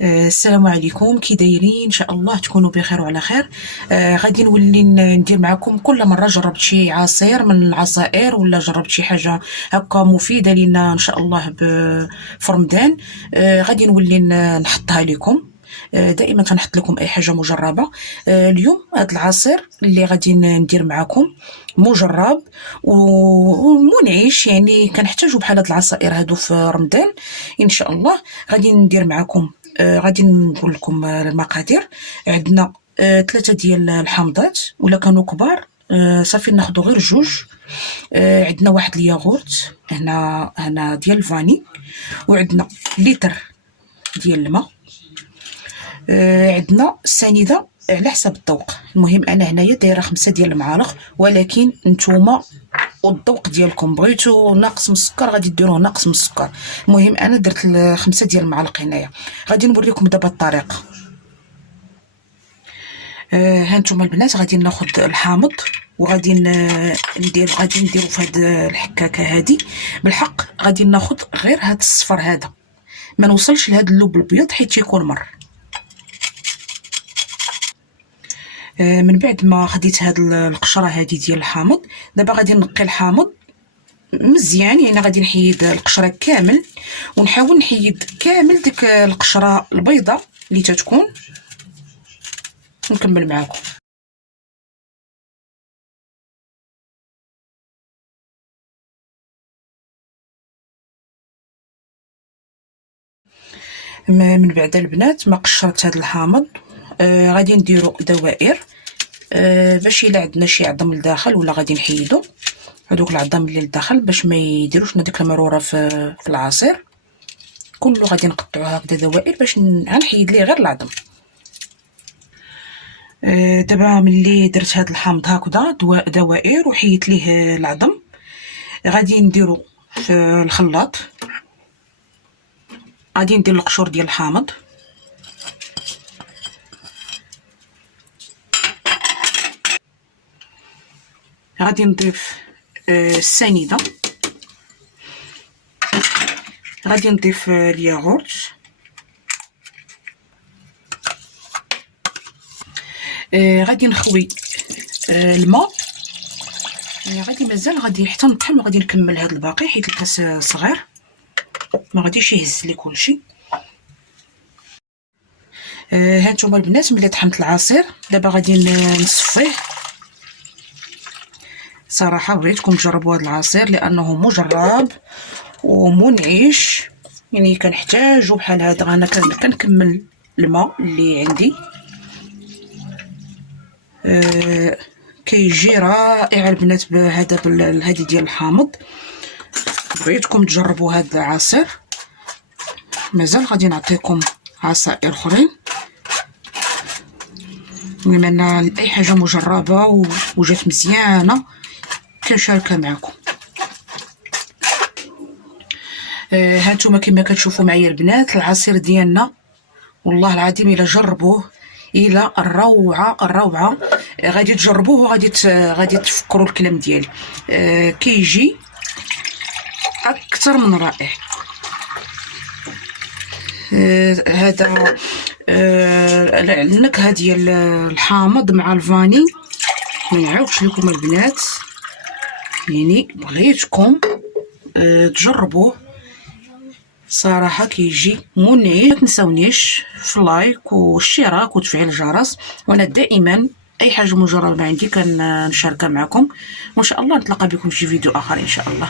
السلام عليكم، كي دايرين؟ ان شاء الله تكونوا بخير وعلى خير. غادي نولي ندير معكم كل مره جربت شي عصير من العصائر ولا جربت شي حاجه هكا مفيده لينا ان شاء الله في رمضان. غادي نولي نحطها لكم. دائما تنحط لكم اي حاجه مجربه. اليوم هذا العصير اللي غادي ندير معكم مجرب ومنعش، يعني كنحتاجوا بحال هاد العصائر هادو في رمضان ان شاء الله. غادي ندير معكم، غادي نقول لكم المقادير. عندنا 3 ديال الحامضات، ولا كانوا كبار صافي ناخذ غير جوج. عندنا واحد الياغورت هنا ديال الفاني، وعندنا لتر ديال الماء. عندنا السنيده على حسب الذوق. المهم انا هنايا دايره 5 ديال المعالق، ولكن نتوما والذوق ديالكم، بغيتو ناقص من السكر غادي ديروه ناقص من السكر. المهم انا درت 5 ديال المعالق هنايا. غادي نوريكم دابا الطريقه. ها نتوما البنات، غادي ناخذ الحامض وغادي نديرو في هاد الحكاكه هادي. بالحق غادي ناخذ غير هاد الصفر هذا، ما نوصلش لهاد اللون الابيض حيت تيكون مر. من بعد ما خديت هاد القشره هادي ديال الحامض، دابا غادي نقي الحامض مزيان، يعني غادي نحيد القشره كامل ونحاول نحيد كامل ديك القشره البيضاء اللي تتكون. نكمل معكم. من بعد البنات ما قشرت هاد الحامض، غادي نديرو دوائر باش الا عندنا شي عظم لداخل ولا غادي نحيدو هذوك العظام اللي لداخل باش ما يديروش ديك المروره في العصير. كله غادي نقطعوها هكذا دوائر باش غنحيد ليه غير العظم. دابا ملي درت هاد الحامض هكذا دوائر وحيدت ليه العظم، غادي نديرو في الخلاط. غادي ندير القشور ديال الحامض، غادي نضيف السنيده، غادي نضيف الياغورت، غادي نخوي الماء. غادي مازال غادي حتى نطحن وغادي نكمل هذا الباقي حيت الكاس صغير ما غاديش يهز لي كلشي. ها نتوما البنات ملي طحنت العصير دابا غادي نصفيه. صراحه بغيتكم تجربوا هذا العصير لانه مجرب ومنعش، يعني كنحتاجو بحال هذا. انا كنكمل الماء اللي عندي. كيجي رائع البنات بهذا هذه ديال الحامض. بغيتكم تجربوا هذا العصير. مازال غادي نعطيكم عصائر اخرين. المهم ان اي حاجه مجربه وجات مزيانه كنشاركها معكم. هانتوما كما كتشوفوا معايا البنات العصير ديالنا والله العظيم الا جربوه الى الروعه. غادي تجربوه وغادي تفكروا الكلام ديالي. كيجي اكثر من رائع. هذا النكهه ديال الحامض مع الفاني ما نعاودش لكم البنات، يعني بغيتكم تجربوه صراحه كيجي منعش. ما تنساونيش في اللايك والاشتراك وتفعيل الجرس، وانا دائما اي حاجه مجربه عندي كنشاركها معكم. وان شاء الله نتلاقى بكم في فيديو اخر ان شاء الله.